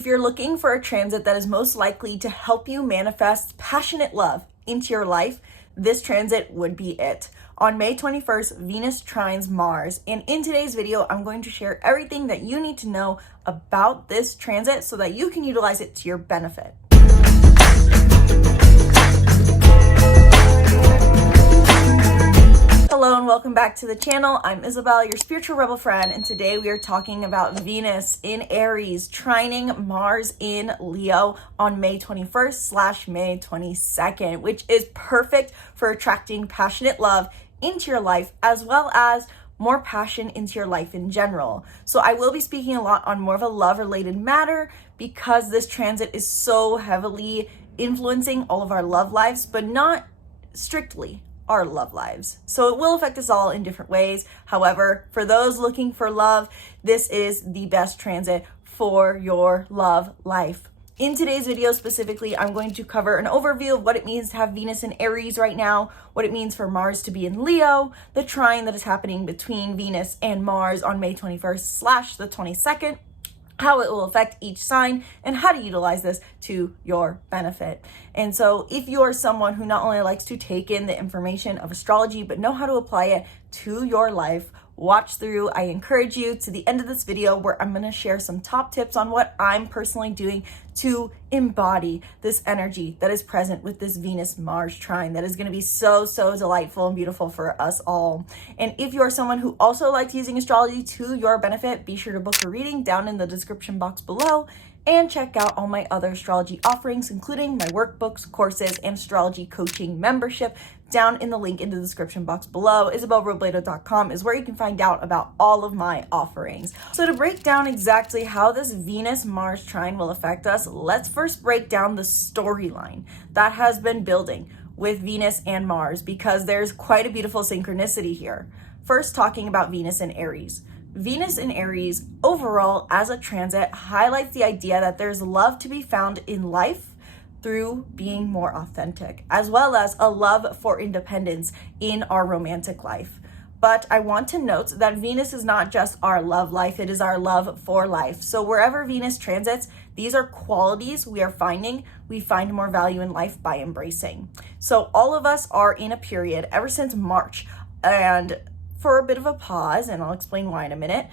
If you're looking for a transit that is most likely to help you manifest passionate love into your life, this transit would be it. On May 21st, Venus trines Mars, and in today's video, I'm going to share everything that you need to know about this transit so that you can utilize it to your benefit. Hello and welcome back to the channel. I'm Isabel, your spiritual rebel friend, and today we are talking about Venus in Aries trining Mars in Leo on May 21st / May 22nd, which is perfect for attracting passionate love into your life as well as more passion into your life in general. So I will be speaking a lot on more of a love-related matter because this transit is so heavily influencing all of our love lives, but not strictly our love lives. So it will affect us all in different ways. However, for those looking for love, this is the best transit for your love life. In today's video specifically, I'm going to cover an overview of what it means to have Venus in Aries right now, what it means for Mars to be in Leo, the trine that is happening between Venus and Mars on May 21st / the 22nd, how it will affect each sign, and how to utilize this to your benefit. And so if you're someone who not only likes to take in the information of astrology, but know how to apply it to your life, watch through. I encourage you to the end of this video where I'm going to share some top tips on what I'm personally doing to embody this energy that is present with this Venus-Mars trine that is going to be so delightful and beautiful for us all. And if you're someone who also likes using astrology to your benefit, be sure to book a reading down in the description box below and check out all my other astrology offerings, including my workbooks, courses, and astrology coaching membership down in the link in the description box below. IsabelRobledo.com is where you can find out about all of my offerings. So to break down exactly how this Venus-Mars trine will affect us, let's first break down the storyline that has been building with Venus and Mars, because there's quite a beautiful synchronicity here. First, talking about Venus in Aries. Venus in Aries overall as a transit highlights the idea that there's love to be found in life through being more authentic, as well as a love for independence in our romantic life. But I want to note that Venus is not just our love life, it is our love for life. So wherever Venus transits, these are qualities we find more value in life by embracing. So all of us are in a period ever since March, and for a bit of a pause, and I'll explain why in a minute,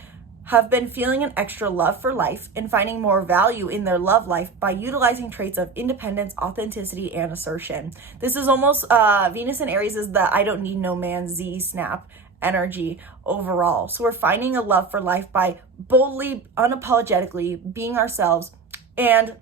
have been feeling an extra love for life and finding more value in their love life by utilizing traits of independence, authenticity, and assertion. This is almost, Venus in Aries is the I don't need no man Z-snap energy overall. So we're finding a love for life by boldly, unapologetically being ourselves and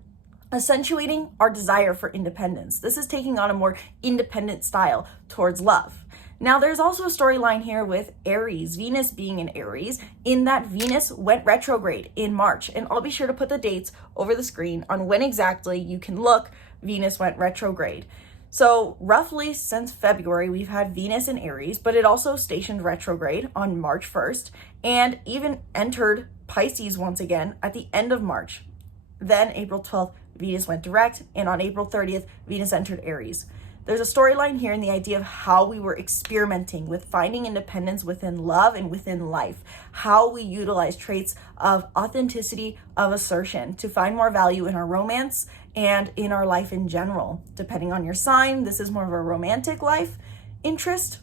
accentuating our desire for independence. This is taking on a more independent style towards love. Now, there's also a storyline here with Aries, Venus being in Aries, in that Venus went retrograde in March. And I'll be sure to put the dates over the screen on when exactly you can look Venus went retrograde. So roughly since February, we've had Venus in Aries, but it also stationed retrograde on March 1st and even entered Pisces once again at the end of March. Then April 12th, Venus went direct, and on April 30th, Venus entered Aries. There's a storyline here in the idea of how we were experimenting with finding independence within love and within life, how we utilize traits of authenticity, of assertion to find more value in our romance and in our life in general. Depending on your sign, this is more of a romantic life interest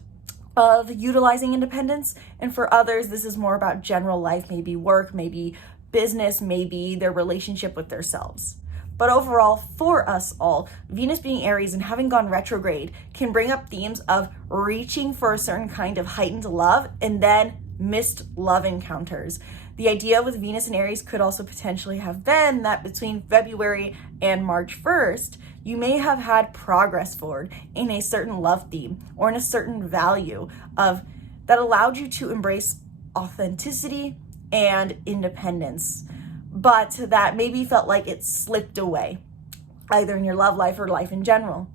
of utilizing independence. And for others, this is more about general life, maybe work, maybe business, maybe their relationship with themselves. But overall, for us all, Venus being Aries and having gone retrograde can bring up themes of reaching for a certain kind of heightened love and then missed love encounters. The idea with Venus and Aries could also potentially have been that between February and March 1st, you may have had progress forward in a certain love theme or in a certain value of that allowed you to embrace authenticity and independence, but that maybe felt like it slipped away, either in your love life or life in general.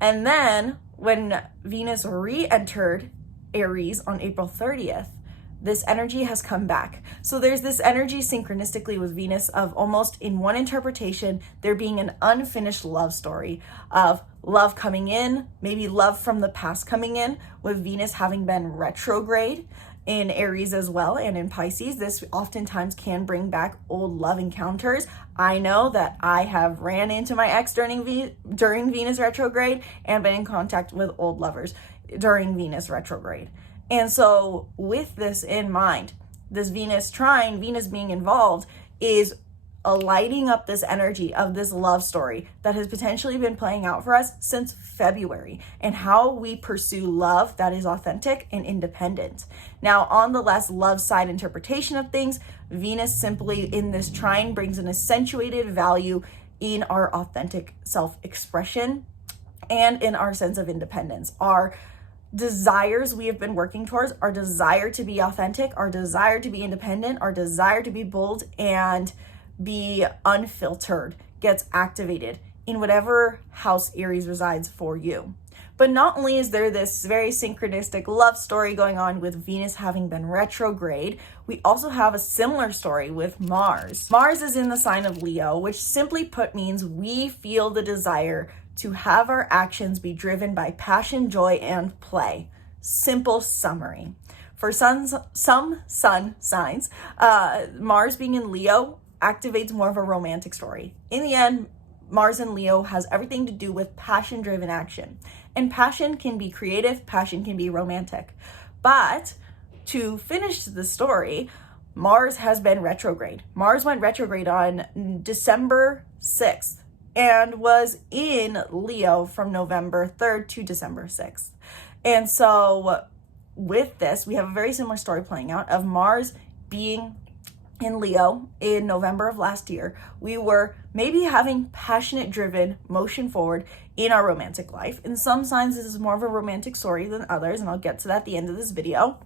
And then when Venus re-entered Aries on April 30th, this energy has come back. So there's this energy synchronistically with Venus of almost in one interpretation, there being an unfinished love story of love coming in, maybe love from the past coming in, with Venus having been retrograde, in Aries as well, and in Pisces. This oftentimes can bring back old love encounters. I know that I have ran into my ex during Venus retrograde and been in contact with old lovers during Venus retrograde. And so with this in mind, this Venus trine, Venus being involved, is lighting up this energy of this love story that has potentially been playing out for us since February, and how we pursue love that is authentic and independent. Now, on the less love side interpretation of things, Venus simply in this trine brings an accentuated value in our authentic self-expression and in our sense of independence. Our desires we have been working towards, our desire to be authentic, our desire to be independent, our desire to be bold and be unfiltered gets activated in whatever house Aries resides for you. But not only is there this very synchronistic love story going on with Venus having been retrograde, we also have a similar story with Mars. Mars is in the sign of Leo, which simply put means we feel the desire to have our actions be driven by passion, joy, and play. Simple summary. For some sun signs, Mars being in Leo activates more of a romantic story. In the end, Mars in Leo has everything to do with passion-driven action. And passion can be creative, passion can be romantic. But to finish the story, Mars has been retrograde. Mars went retrograde on December 6th and was in Leo from November 3rd to December 6th. And so with this, we have a very similar story playing out of Mars being in Leo in November of last year. We were maybe having passionate driven motion forward in our romantic life. In some signs, this is more of a romantic story than others, and I'll get to that at the end of this video.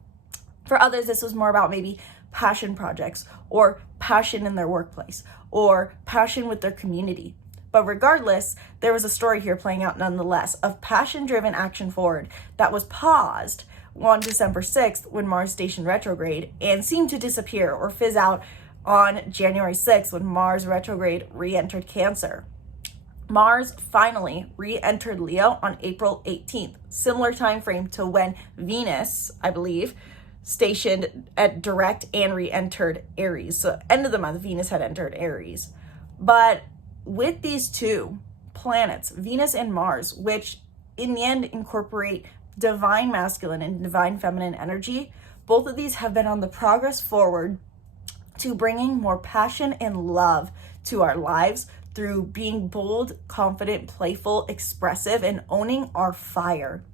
For others, this was more about maybe passion projects or passion in their workplace or passion with their community. But regardless, there was a story here playing out nonetheless of passion driven action forward that was paused on December 6th when Mars stationed retrograde and seemed to disappear or fizz out on January 6th when Mars retrograde re-entered Cancer. Mars finally re-entered Leo on April 18th, similar time frame to when Venus, I believe, stationed at direct and re-entered Aries. So end of the month, Venus had entered Aries. But with these two planets, Venus and Mars, which in the end incorporate divine masculine and divine feminine energy, both of these have been on the progress forward to bringing more passion and love to our lives through being bold, confident, playful, expressive, and owning our fire.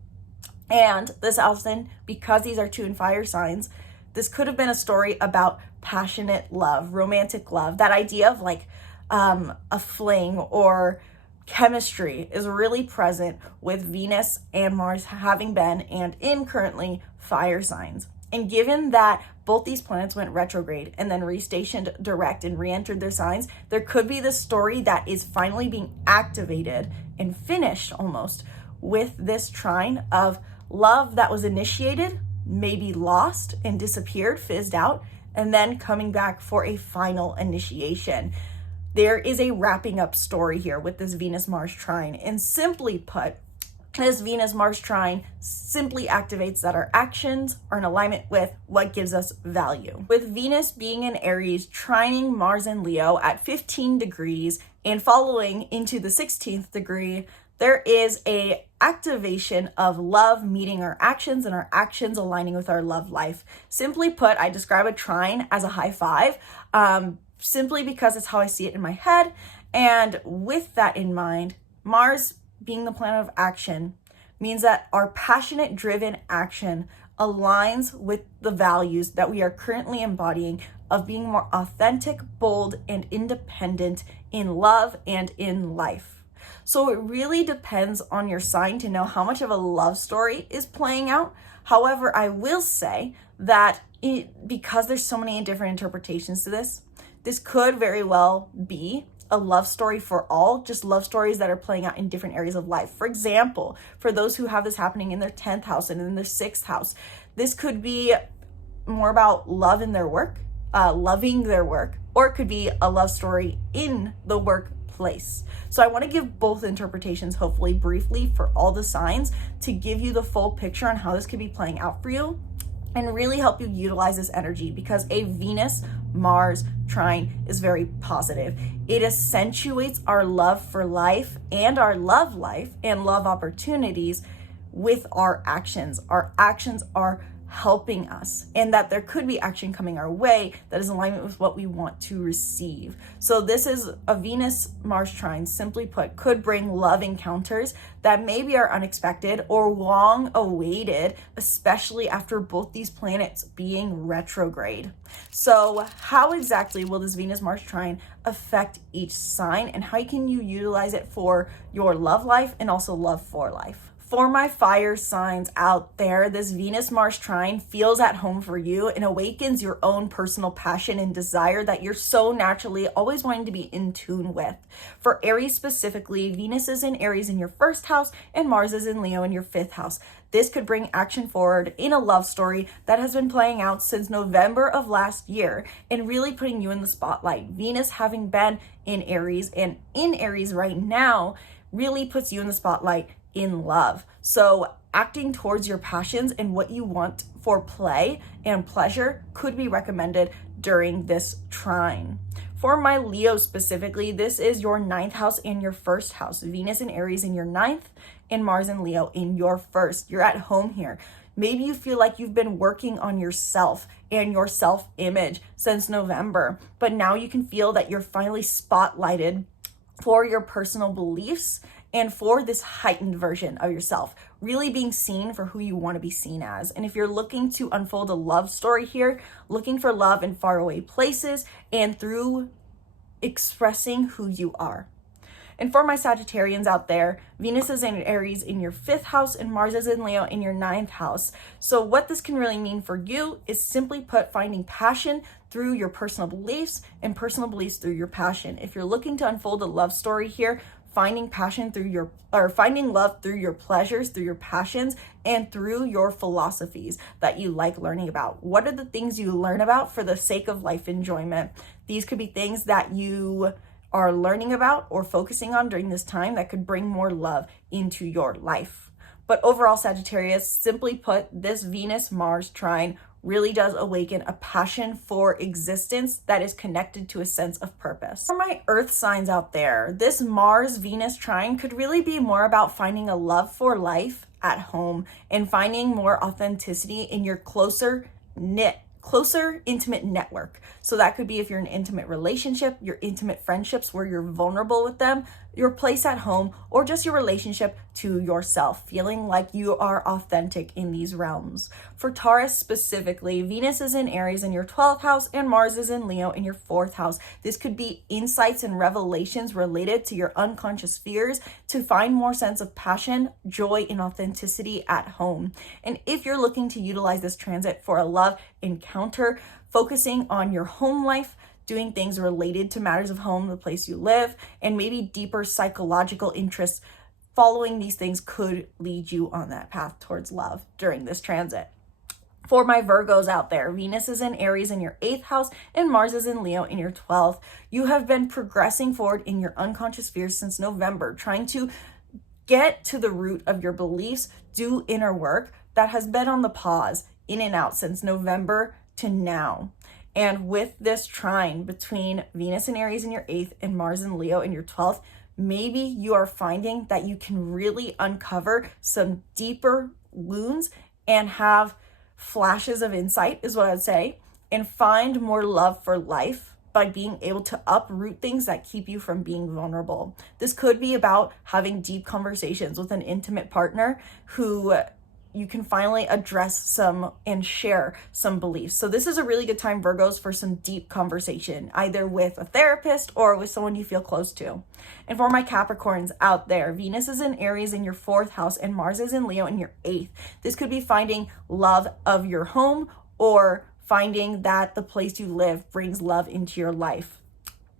And this often, because these are 2 and fire signs, this could have been a story about passionate love, romantic love. That idea of like a fling or chemistry is really present with Venus and Mars having been and in currently fire signs. And given that both these planets went retrograde and then restationed direct and re-entered their signs, there could be this story that is finally being activated and finished almost with this trine of love that was initiated, maybe lost and disappeared, fizzed out, and then coming back for a final initiation. There is a wrapping up story here with this Venus-Mars trine. And simply put, this Venus-Mars trine simply activates that our actions are in alignment with what gives us value. With Venus being in Aries, trining Mars and Leo at 15 degrees and following into the 16th degree, there is a activation of love meeting our actions and our actions aligning with our love life. Simply put, I describe a trine as a high five, simply because it's how I see it in my head. And with that in mind, Mars being the planet of action means that our passionate driven action aligns with the values that we are currently embodying of being more authentic, bold, and independent in love and in life. So it really depends on your sign to know how much of a love story is playing out. However, I will say that because there's so many different interpretations to this could very well be a love story for all, just love stories that are playing out in different areas of life. For example, for those who have this happening in their 10th house and in their 6th house, this could be more about love in their work, loving their work, or it could be a love story in the workplace. So I want to give both interpretations, hopefully briefly, for all the signs to give you the full picture on how this could be playing out for you. and really help you utilize this energy, because a Venus Mars trine is very positive. It accentuates our love for life and our love life and love opportunities with our actions. Our actions are helping us, and that there could be action coming our way that is in alignment with what we want to receive. So this is a Venus Mars trine, simply put, could bring love encounters that maybe are unexpected or long awaited, especially after both these planets being retrograde. So how exactly will this Venus Mars trine affect each sign, and how can you utilize it for your love life and also love for life? For my fire signs out there, this Venus Mars trine feels at home for you and awakens your own personal passion and desire that you're so naturally always wanting to be in tune with. For Aries specifically, Venus is in Aries in your first house and Mars is in Leo in your fifth house. This could bring action forward in a love story that has been playing out since November of last year and really putting you in the spotlight. Venus having been in Aries and in Aries right now really puts you in the spotlight in love. So acting towards your passions and what you want for play and pleasure could be recommended during this trine. For my Leo specifically, this is your ninth house and your first house. Venus in Aries in your ninth and Mars and Leo in your first. You're at home here. Maybe you feel like you've been working on yourself and your self-image since November, but now you can feel that you're finally spotlighted for your personal beliefs and for this heightened version of yourself, really being seen for who you want to be seen as. And if you're looking to unfold a love story here, looking for love in faraway places and through expressing who you are. And for my Sagittarians out there, Venus is in Aries in your fifth house and Mars is in Leo in your ninth house. So what this can really mean for you is, simply put, finding passion through your personal beliefs and personal beliefs through your passion. If you're looking to unfold a love story here, finding passion through your, or finding love through your pleasures, through your passions, and through your philosophies that you like learning about. What are the things you learn about for the sake of life enjoyment? These could be things that you are learning about or focusing on during this time that could bring more love into your life. But overall, Sagittarius, simply put, this Venus Mars trine really does awaken a passion for existence that is connected to a sense of purpose. For my earth signs out there, this Mars Venus trine could really be more about finding a love for life at home and finding more authenticity in your closer intimate network. So that could be if you're in an intimate relationship, your intimate friendships where you're vulnerable with them, your place at home, or just your relationship to yourself, feeling like you are authentic in these realms. For Taurus specifically, Venus is in Aries in your 12th house and Mars is in Leo in your 4th house. This could be insights and revelations related to your unconscious fears to find more sense of passion, joy, and authenticity at home. And if you're looking to utilize this transit for a love encounter, focusing on your home life, doing things related to matters of home, the place you live, and maybe deeper psychological interests, following these things could lead you on that path towards love during this transit. For my Virgos out there, Venus is in Aries in your 8th house and Mars is in Leo in your 12th. You have been progressing forward in your unconscious fears since November, trying to get to the root of your beliefs, do inner work that has been on the pause in and out since November to now. And with this trine between Venus and Aries in your 8th and Mars and Leo in your 12th, maybe you are finding that you can really uncover some deeper wounds and have flashes of insight, is what I'd say, and find more love for life by being able to uproot things that keep you from being vulnerable. This could be about having deep conversations with an intimate partner who you can finally address some and share some beliefs. So this is a really good time, Virgos, for some deep conversation, either with a therapist or with someone you feel close to. And for my Capricorns out there, Venus is in Aries in your 4th house and Mars is in Leo in your 8th. This could be finding love of your home or finding that the place you live brings love into your life.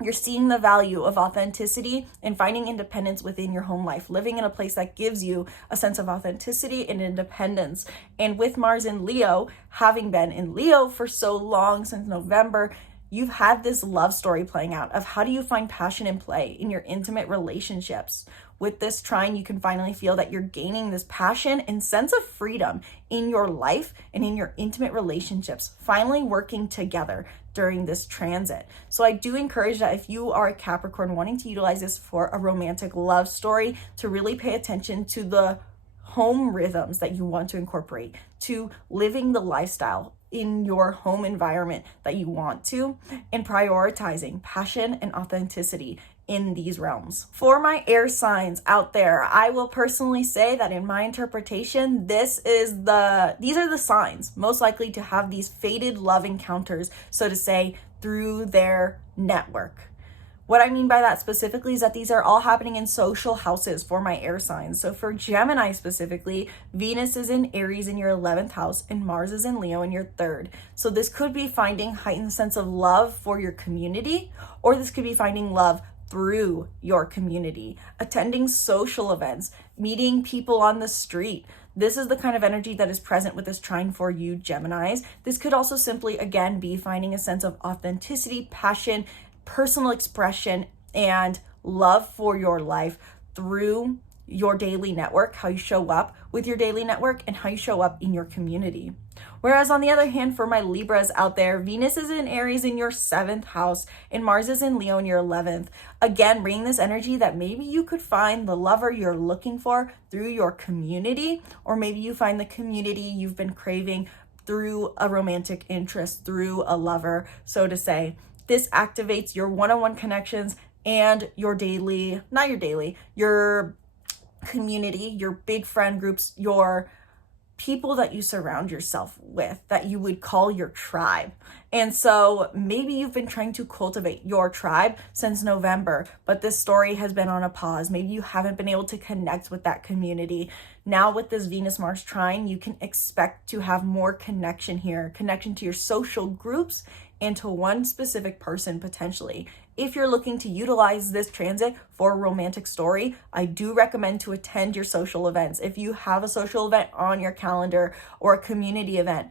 You're seeing the value of authenticity and finding independence within your home life, living in a place that gives you a sense of authenticity and independence. And with Mars in Leo, having been in Leo for so long since November, you've had this love story playing out of how do you find passion and play in your intimate relationships. With this trine, you can finally feel that you're gaining this passion and sense of freedom in your life and in your intimate relationships, finally working together during this transit. So I do encourage that if you are a Capricorn wanting to utilize this for a romantic love story, to really pay attention to the home rhythms that you want to incorporate, to living the lifestyle in your home environment that you want to, and prioritizing passion and authenticity in these realms. For my air signs out there, I will personally say that in my interpretation, these are the signs most likely to have these fated love encounters, so to say, through their network. What I mean by that specifically is that these are all happening in social houses for my air signs. So for Gemini specifically, Venus is in Aries in your 11th house and Mars is in Leo in your 3rd. So this could be finding heightened sense of love for your community, or this could be finding love through your community, attending social events, meeting people on the street. This is the kind of energy that is present with this trine for you, Geminis. This could also simply, again, be finding a sense of authenticity, passion, personal expression, and love for your life through your daily network, how you show up with your daily network and how you show up in your community. Whereas on the other hand, for my Libras out there, Venus is in Aries in your 7th house and Mars is in Leo in your 11th. Again, bringing this energy that maybe you could find the lover you're looking for through your community, or maybe you find the community you've been craving through a romantic interest, through a lover, so to say. This activates your one-on-one connections and your community, your big friend groups, your people that you surround yourself with, that you would call your tribe. And so maybe you've been trying to cultivate your tribe since November, but this story has been on a pause. Maybe you haven't been able to connect with that community. Now with this Venus-Mars trine, you can expect to have more connection here, connection to your social groups and to one specific person potentially. If you're looking to utilize this transit for a romantic story, I do recommend to attend your social events. If you have a social event on your calendar or a community event,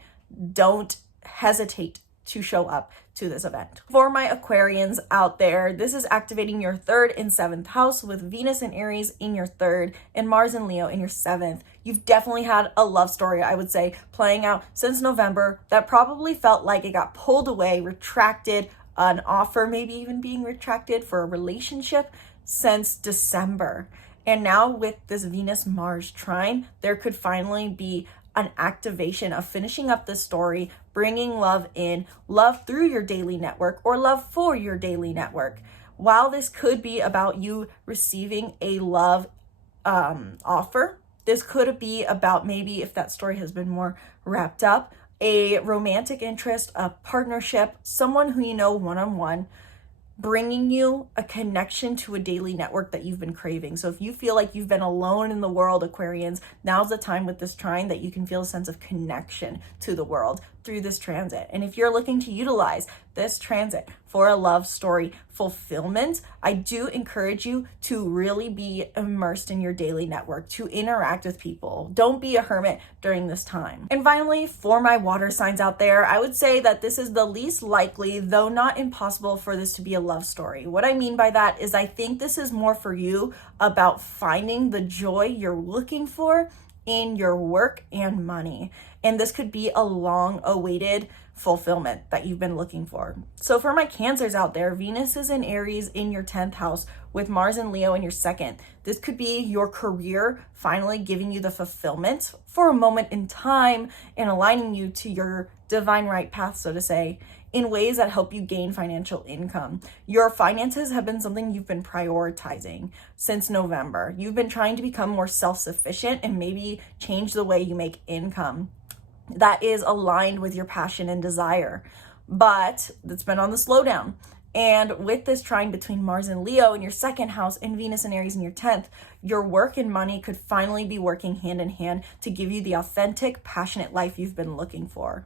don't hesitate to show up to this event. For my Aquarians out there, this is activating your 3rd and 7th house with Venus and Aries in your 3rd and Mars and Leo in your 7th. You've definitely had a love story, I would say, playing out since November that probably felt like it got pulled away, retracted, an offer maybe even being retracted for a relationship since December. And now with this Venus-Mars trine, there could finally be an activation of finishing up the story, bringing love in, love through your daily network or love for your daily network. While this could be about you receiving a love offer, this could be about, maybe if that story has been more wrapped up, a romantic interest, a partnership, someone who you know one-on-one, bringing you a connection to a daily network that you've been craving. So if you feel like you've been alone in the world, Aquarians, now's the time with this trine that you can feel a sense of connection to the world through this transit. And if you're looking to utilize this transit for a love story fulfillment, I do encourage you to really be immersed in your daily network, to interact with people. Don't be a hermit during this time. And finally, for my water signs out there, I would say that this is the least likely, though not impossible, for this to be a love story. What I mean by that is I think this is more for you about finding the joy you're looking for in your work and money. And this could be a long-awaited fulfillment that you've been looking for. So for my Cancers out there, Venus is in Aries in your 10th house with Mars and Leo in your 2nd. This could be your career finally giving you the fulfillment for a moment in time and aligning you to your divine right path, so to say, in ways that help you gain financial income. Your finances have been something you've been prioritizing since November. You've been trying to become more self-sufficient and maybe change the way you make income that is aligned with your passion and desire, but it's been on the slowdown. And with this trine between Mars and Leo in your 2nd house and Venus and Aries in your 10th, your work and money could finally be working hand in hand to give you the authentic, passionate life you've been looking for.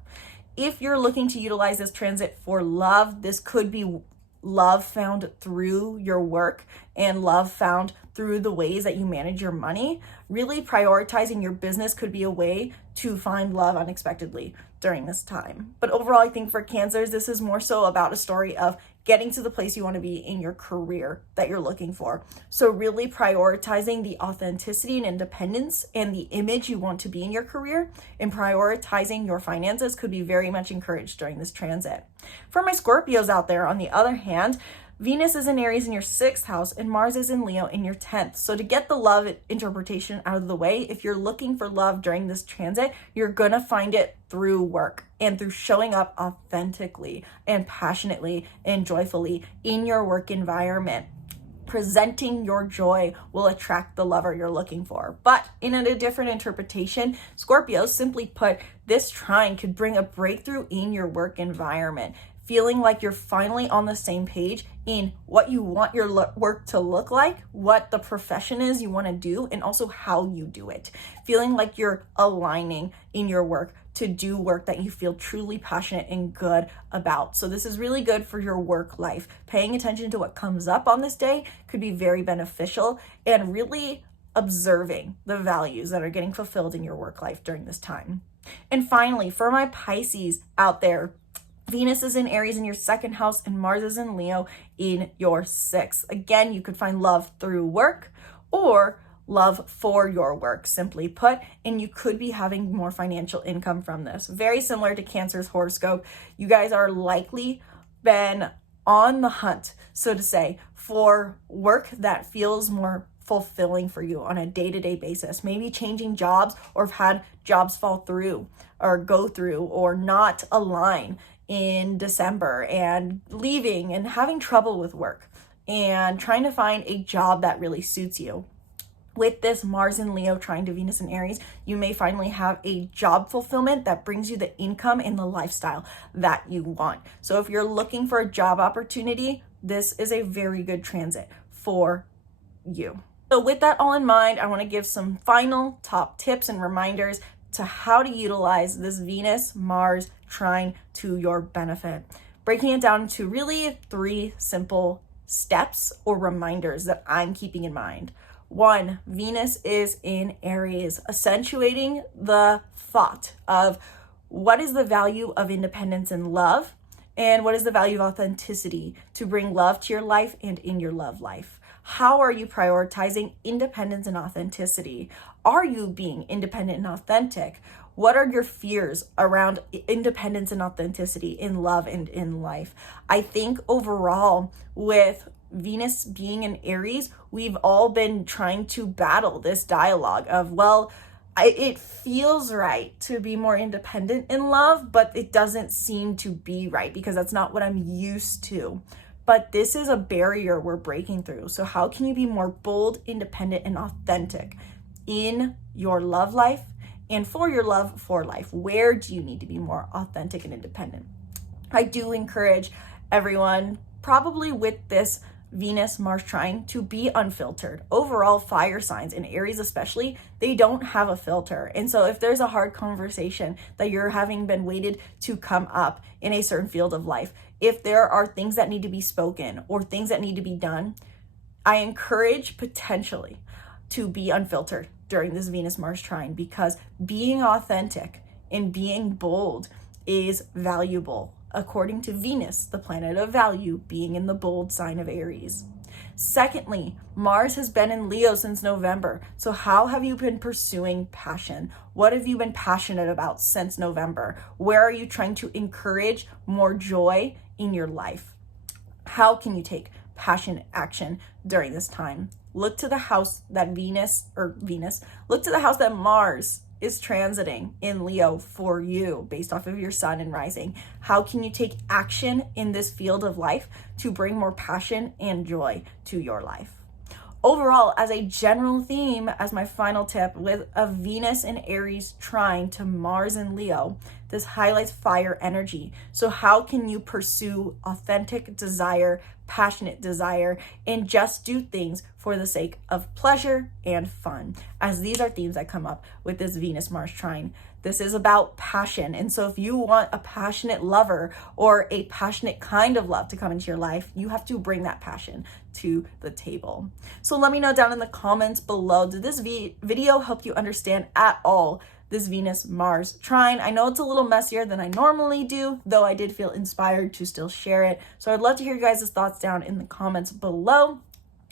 If you're looking to utilize this transit for love, this could be love found through your work and love found through the ways that you manage your money, really prioritizing your business could be a way to find love unexpectedly during this time. But overall, I think for Cancers, this is more so about a story of getting to the place you want to be in your career that you're looking for. So really prioritizing the authenticity and independence and the image you want to be in your career, and prioritizing your finances could be very much encouraged during this transit. For my Scorpios out there, on the other hand, Venus is in Aries in your 6th house and Mars is in Leo in your 10th. So to get the love interpretation out of the way, if you're looking for love during this transit, you're going to find it through work and through showing up authentically and passionately and joyfully in your work environment. Presenting your joy will attract the lover you're looking for. But in a different interpretation, Scorpios, simply put, this trine could bring a breakthrough in your work environment. Feeling like you're finally on the same page in what you want your work to look like, what the profession is you want to do, and also how you do it. Feeling like you're aligning in your work to do work that you feel truly passionate and good about. So this is really good for your work life. Paying attention to what comes up on this day could be very beneficial, and really observing the values that are getting fulfilled in your work life during this time. And finally, for my Pisces out there, Venus is in Aries in your 2nd house and Mars is in Leo in your 6th. Again, you could find love through work or love for your work, simply put, and you could be having more financial income from this. Very similar to Cancer's horoscope. You guys are likely been on the hunt, so to say, for work that feels more fulfilling for you on a day-to-day basis. Maybe changing jobs, or have had jobs fall through or go through or not align in December, and leaving and having trouble with work and trying to find a job that really suits you. With this Mars and Leo trine to Venus and Aries, you may finally have a job fulfillment that brings you the income and the lifestyle that you want. So if you're looking for a job opportunity, this is a very good transit for you. So with that all in mind, I want to give some final top tips and reminders to how to utilize this Venus-Mars trine to your benefit. Breaking it down to really 3 simple steps or reminders that I'm keeping in mind. 1, Venus is in Aries, accentuating the thought of what is the value of independence and love, and what is the value of authenticity to bring love to your life and in your love life. How are you prioritizing independence and authenticity? Are you being independent and authentic? What are your fears around independence and authenticity in love and in life? I think overall, with Venus being in Aries, we've all been trying to battle this dialogue of, well, it feels right to be more independent in love, but it doesn't seem to be right because that's not what I'm used to. But this is a barrier we're breaking through. So how can you be more bold, independent, and authentic in your love life and for your love for life? Where do you need to be more authentic and independent? I do encourage everyone, probably with this Venus-Mars trine, to be unfiltered. Overall, fire signs, and Aries especially, they don't have a filter. And so if there's a hard conversation that you're having been waited to come up in a certain field of life, if there are things that need to be spoken or things that need to be done, I encourage potentially to be unfiltered during this Venus-Mars trine, because being authentic and being bold is valuable, according to Venus, the planet of value, being in the bold sign of Aries. Secondly, Mars has been in Leo since November. So how have you been pursuing passion? What have you been passionate about since November? Where are you trying to encourage more joy in your life? How can you take passion action during this time? Look to the house that look to the house that Mars is transiting in Leo for you based off of your sun and rising. How can you take action in this field of life to bring more passion and joy to your life? Overall, as a general theme, as my final tip, with a Venus and Aries trine to Mars and Leo, this highlights fire energy. So how can you pursue authentic desire, passionate desire, and just do things for the sake of pleasure and fun, as these are themes that come up with this Venus-Mars trine. This is about passion. And so if you want a passionate lover or a passionate kind of love to come into your life, you have to bring that passion to the table. So let me know down in the comments below, did this video help you understand at all this Venus-Mars trine? I know it's a little messier than I normally do, though I did feel inspired to still share it. So I'd love to hear you guys' thoughts down in the comments below.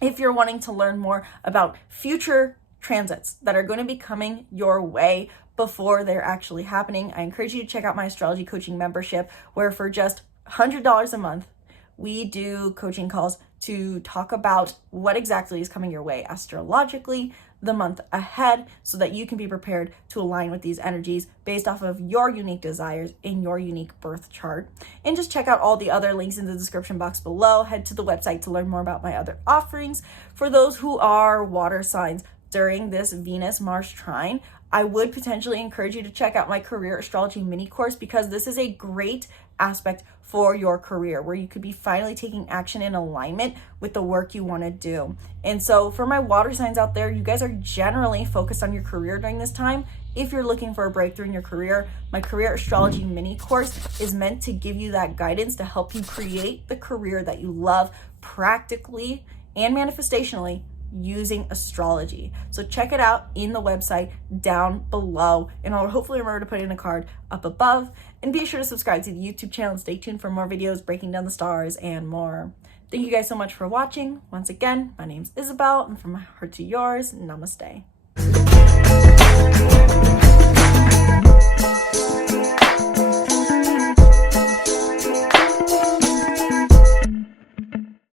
If you're wanting to learn more about future transits that are going to be coming your way before they're actually happening, I encourage you to check out my astrology coaching membership, where for just $100 a month, we do coaching calls to talk about what exactly is coming your way astrologically the month ahead, so that you can be prepared to align with these energies based off of your unique desires in your unique birth chart. And just check out all the other links in the description box below. Head to the website to learn more about my other offerings. For those who are water signs during this Venus-Mars trine, I would potentially encourage you to check out my career astrology mini course, because this is a great aspect for your career where you could be finally taking action in alignment with the work you want to do. And so for my water signs out there, you guys are generally focused on your career during this time. If you're looking for a breakthrough in your career, my career astrology mini course is meant to give you that guidance to help you create the career that you love practically and manifestationally using astrology. So check it out in the website down below, and I'll hopefully remember to put in a card up above. And be sure to subscribe to the YouTube channel and stay tuned for more videos breaking down the stars and more. Thank you guys so much for watching. Once again, my name's Isabel, and from my heart to yours, namaste.